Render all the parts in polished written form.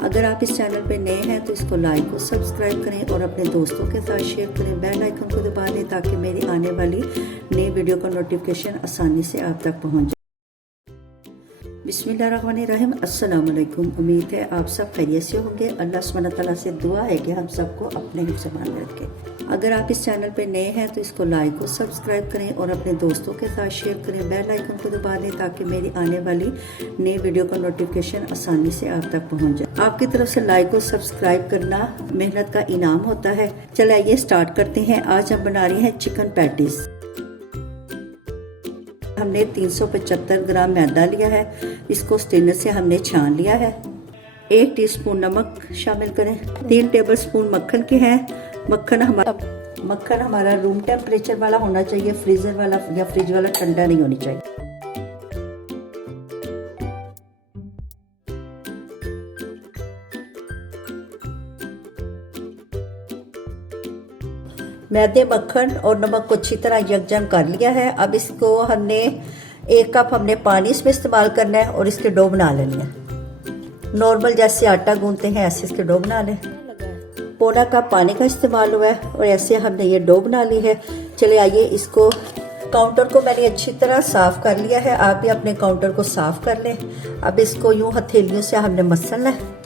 अगर आप इस चैनल पर नए हैं तो इसको लाइक और सब्सक्राइब करें और अपने दोस्तों के साथ शेयर करें। बेल आइकन को दबा दें ताकि मेरी आने वाली नई वीडियो का नोटिफिकेशन आसानी से आप तक पहुंच जाए। बिस्मिल्लाहिर्रहमानिर्रहीम, अस्सलाम वालेकुम। उम्मीद है आप सब खैरियत से होंगे। अल्लाह सुब्हानहू तआला से दुआ है कि हम सबको अपने हिफ्ज़-ए-मान में रखें। अगर आप इस चैनल पर नए हैं तो इसको लाइक और सब्सक्राइब करें और अपने दोस्तों के साथ शेयर करें। बेल आइकन को दबा दें ताकि मेरी आने वाली नई वीडियो का नोटिफिकेशन आसानी से आप तक पहुँच जाए। आपकी तरफ से लाइक और सब्सक्राइब करना मेहनत का इनाम होता है। चलिए आइए स्टार्ट करते हैं। आज हम बना रहे हैं चिकन पैटीज। हमने 375 ग्राम मैदा लिया है, इसको स्ट्रेनर से हमने छान लिया है। 1 टीस्पून नमक शामिल करें। 3 टेबलस्पून मक्खन के हैं। मक्खन हमारा रूम टेम्परेचर वाला होना चाहिए, फ्रीजर वाला या फ्रिज वाला ठंडा नहीं होनी चाहिए। मैदे, मक्खन और नमक को अच्छी तरह यकजन कर लिया है। अब इसको हमने 1 कप पानी इसमें इस्तेमाल करना है और इसके डो बना लेने हैं। नॉर्मल जैसे आटा गूंथते हैं ऐसे इसके डो बना लें। पौना कप पानी का इस्तेमाल हुआ है और ऐसे हमने ये डो बना ली है। चले आइए इसको, काउंटर को मैंने अच्छी तरह साफ कर लिया है। आप भी अपने काउंटर को साफ कर लें। अब इसको यूं हथेलियों से हमने मसलना है।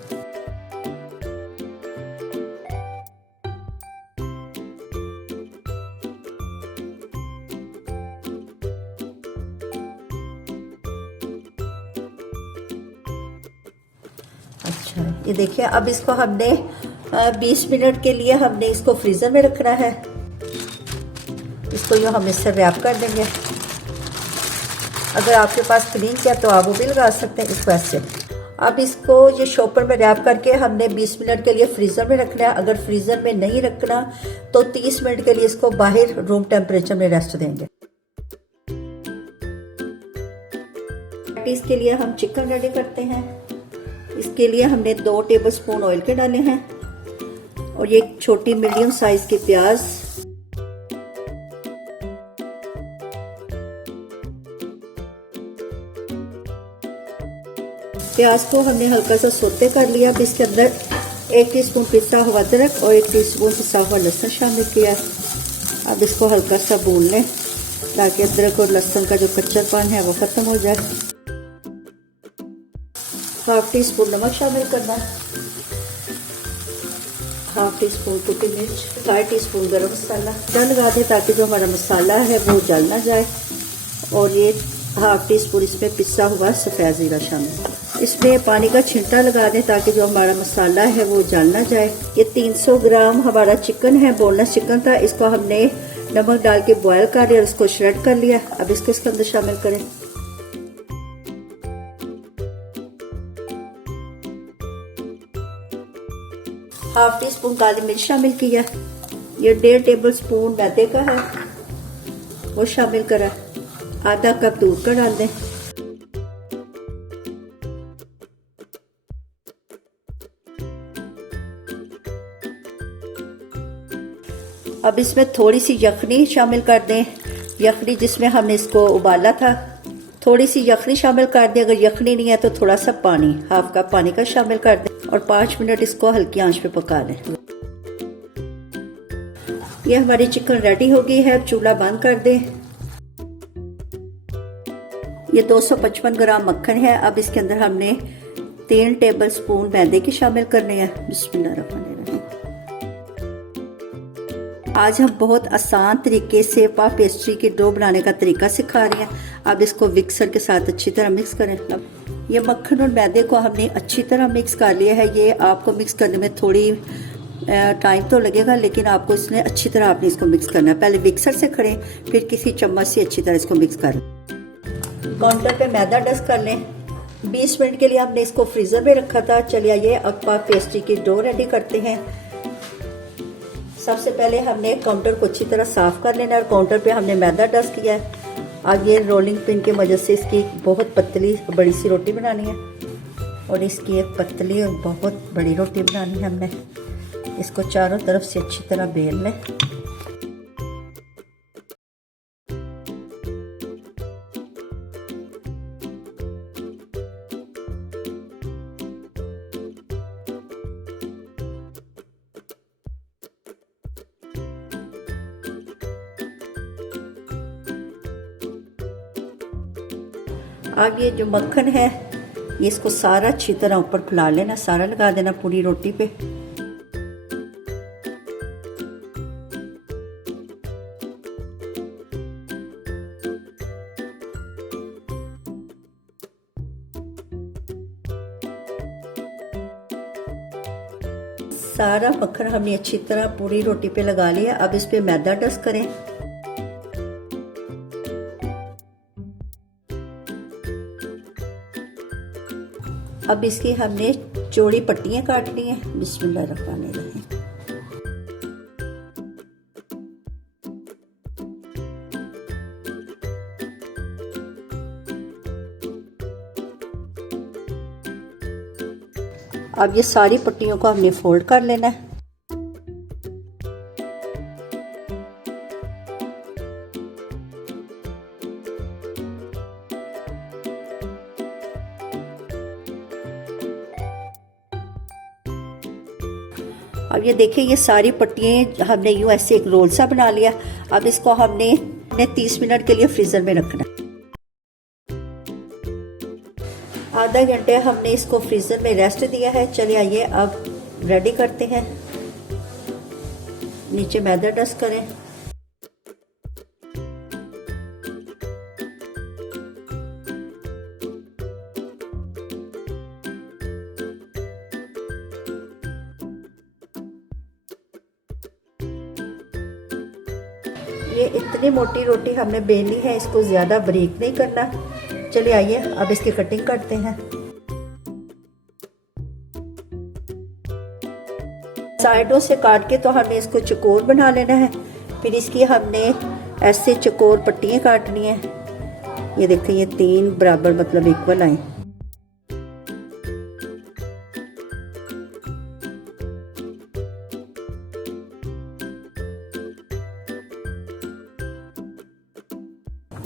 अच्छा, ये देखिए, अब इसको हमने 20 मिनट के लिए हमने इसको फ्रीजर में रखना है। इसको यूँ हम इससे रैप कर देंगे। अगर आपके पास क्लीन किया तो आप वो भी लगा सकते हैं इसको ऐसे। अब इसको ये शॉपर में रैप करके हमने 20 मिनट के लिए फ्रीजर में रखना है। अगर फ्रीजर में नहीं रखना तो 30 मिनट के लिए इसको बाहर रूम टेम्परेचर में रेस्ट देंगे। इसके लिए हम चिकन रेडी करते हैं। इसके लिए हमने 2 टेबलस्पून ऑयल के डाले हैं और ये छोटी मीडियम साइज की प्याज, प्याज को हमने हल्का सा सोते कर लिया। अब इसके अंदर 1 टीस्पून पिसा हुआ अदरक और 1 टीस्पून पिसा हुआ लहसुन शामिल किया। अब इसको हल्का सा भून लें ताकि अदरक और लहसुन का जो कच्चापन है वो खत्म हो जाए। 1/2 टीस्पून नमक शामिल करना है, 1/2 टीस्पून कुटी मिर्च, 1/2 टीस्पून गरम मसाला डल लगा दें ताकि जो हमारा मसाला है वो जल ना जाए। और ये 1/2 टीस्पून इसमें पिसा हुआ सफ़ेद ज़ीरा शामिल। इसमें पानी का छिंटा लगा दें ताकि जो हमारा मसाला है वो जल ना जाए। ये 300 ग्राम हमारा चिकन है, बोनलेस चिकन था। इसको हमने नमक डाल के बॉयल कर लिया और इसको श्रेड कर लिया। अब इसको इसके अंदर शामिल करें। हाफ टी स्पून काली मिर्च शामिल किया। ये 1.5 टेबलस्पून मैदे का है वो शामिल करा। आधा कप दूध का डाल दें। अब इसमें थोड़ी सी यखनी शामिल कर दें। यखनी जिसमें हमने इसको उबाला था, थोड़ी सी यखनी शामिल कर दें। अगर यखनी नहीं है तो थोड़ा सा पानी, 1/2 कप पानी का शामिल कर दें और 5 मिनट इसको हल्की आंच पे पका लें। ये हमारी चिकन रेडी हो गई है। चूल्हा बंद कर दें। ये 255 ग्राम मक्खन है। अब इसके अंदर हमने 3 टेबलस्पून मैदे के शामिल करने हैं। बिस्मिल्लाहिर्रहमानिर्रहीम। आज हम बहुत आसान तरीके से पाव पेस्ट्री की डो बनाने का तरीका सिखा रहे हैं। अब इसको मिक्सर के साथ अच्छी तरह मिक्स करें। ये मक्खन और मैदे को हमने अच्छी तरह मिक्स कर लिया है। ये आपको मिक्स करने में थोड़ी टाइम तो लगेगा, लेकिन आपको इसमें अच्छी तरह आपने इसको मिक्स करना है। पहले मिक्सर से करें, फिर किसी चम्मच से अच्छी तरह इसको मिक्स कर लें। काउंटर पे मैदा डस्ट कर लें। 20 मिनट के लिए हमने इसको फ्रीजर में रखा था। चलिए आइए अब पाव पेस्ट्री की डो रेडी करते हैं। सबसे पहले हमने काउंटर को अच्छी तरह साफ कर लेना है और काउंटर पे हमने मैदा डस्ट किया है। अब ये रोलिंग पिन की मदद से इसकी बहुत पतली बड़ी सी रोटी बनानी है और इसकी एक पतली और बहुत बड़ी रोटी बनानी है हमने। इसको चारों तरफ से अच्छी तरह बेल लें। अब ये जो मक्खन है ये इसको सारा अच्छी तरह ऊपर फैला लेना, सारा लगा देना पूरी रोटी पे। सारा मक्खन हमने अच्छी तरह पूरी रोटी पे लगा लिया। अब इस पे मैदा डस्ट करें। अब इसकी हमने चौड़ी पट्टियां काटनी है। बिस्मिल्लाहिर्रहमानिर्रहीम। अब ये सारी पट्टियों को हमने फोल्ड कर लेना है। अब ये देखिए ये सारी पट्टियाँ हमने यूँ ऐसे एक रोल सा बना लिया। अब इसको हमने 30 मिनट के लिए फ्रीज़र में रखना। आधा घंटे हमने इसको फ्रीज़र में रेस्ट दिया है। चलिए आइए अब रेडी करते हैं। नीचे मैदा डस्ट करें। ये इतनी मोटी रोटी हमने बेली है, इसको ज़्यादा बारीक नहीं करना। चलिए आइए अब इसकी कटिंग करते हैं। साइडों से काट के तो हमने इसको चकोर बना लेना है। फिर इसकी हमने ऐसे चकोर पट्टियाँ काटनी है। ये देखें ये 3 बराबर मतलब इक्वल आए।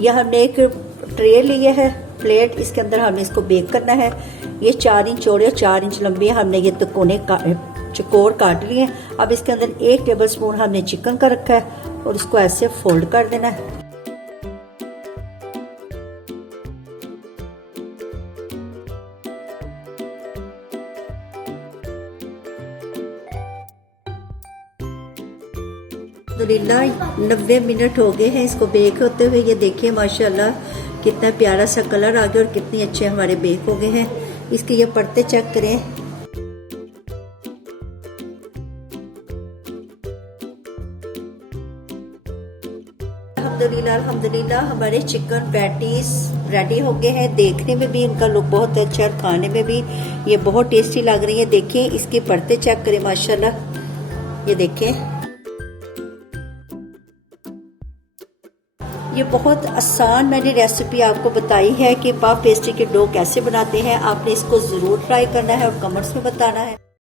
यह हमने एक ट्रे लिया है, प्लेट, इसके अंदर हमने इसको बेक करना है। ये 4 इंच चौड़े और 4 इंच लंबे हमने ये तिकोने चकोर काट लिए। अब इसके अंदर 1 टेबलस्पून हमने चिकन का रखा है और इसको ऐसे फोल्ड कर देना है। अल्हम्दुलिल्लाह 90 मिनट हो गए हैं इसको बेक होते हुए। ये देखिए माशाल्लाह कितना प्यारा सा कलर आ गया और कितने अच्छे हमारे बेक हो गए हैं। इसके ये परते चेक करें। अल्हम्दुलिल्लाह हमारे चिकन पैटीज रेडी हो गए हैं। देखने में भी इनका लुक बहुत अच्छा है, खाने में भी ये बहुत टेस्टी लग रही है। देखिए इसकी परते चेक करें माशाल्लाह। ये देखें ये बहुत आसान मैंने रेसिपी आपको बताई है कि पफ पेस्ट्री के डो कैसे बनाते हैं। आपने इसको ज़रूर ट्राई करना है और कमेंट्स में बताना है।